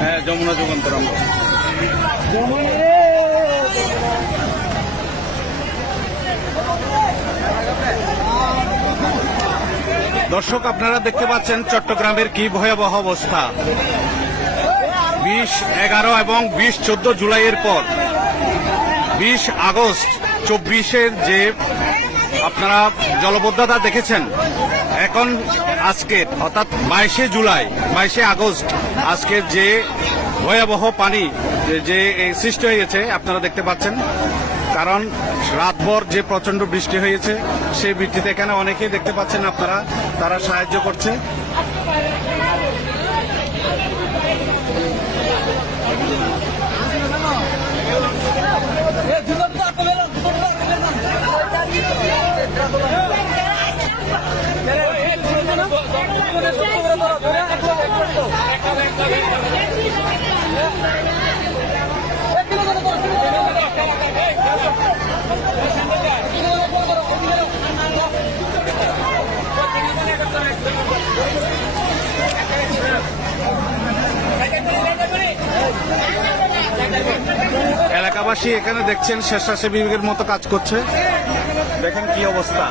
হ্যাঁ, যমুনা যুগান্তর। দর্শক, আপনারা দেখতে পাচ্ছেন চট্টগ্রামের কি ভয়াবহ অবস্থা। 20, 11 এবং 20, 14 জুলাইয়ের পর 20 আগস্ট 24-এর যে আপনারা জলবদ্ধতা দেখেছেন, এখন আজকের অর্থাৎ 22শে জুলাই, 22শে আগস্ট আজকের যে ভয়াবহ পানি যে সৃষ্টি হয়েছে আপনারা দেখতে পাচ্ছেন। কারণ রাতভর যে প্রচন্ড বৃষ্টি হয়েছে, সেই বৃষ্টিতে এখানে অনেকেই দেখতে পাচ্ছেন আপনারা, তারা সাহায্য করছে। এলাকাবাসী এখানে দেখছেন স্বেচ্ছাসেবীদের মতো কাজ করছে। দেখেন কি অবস্থা।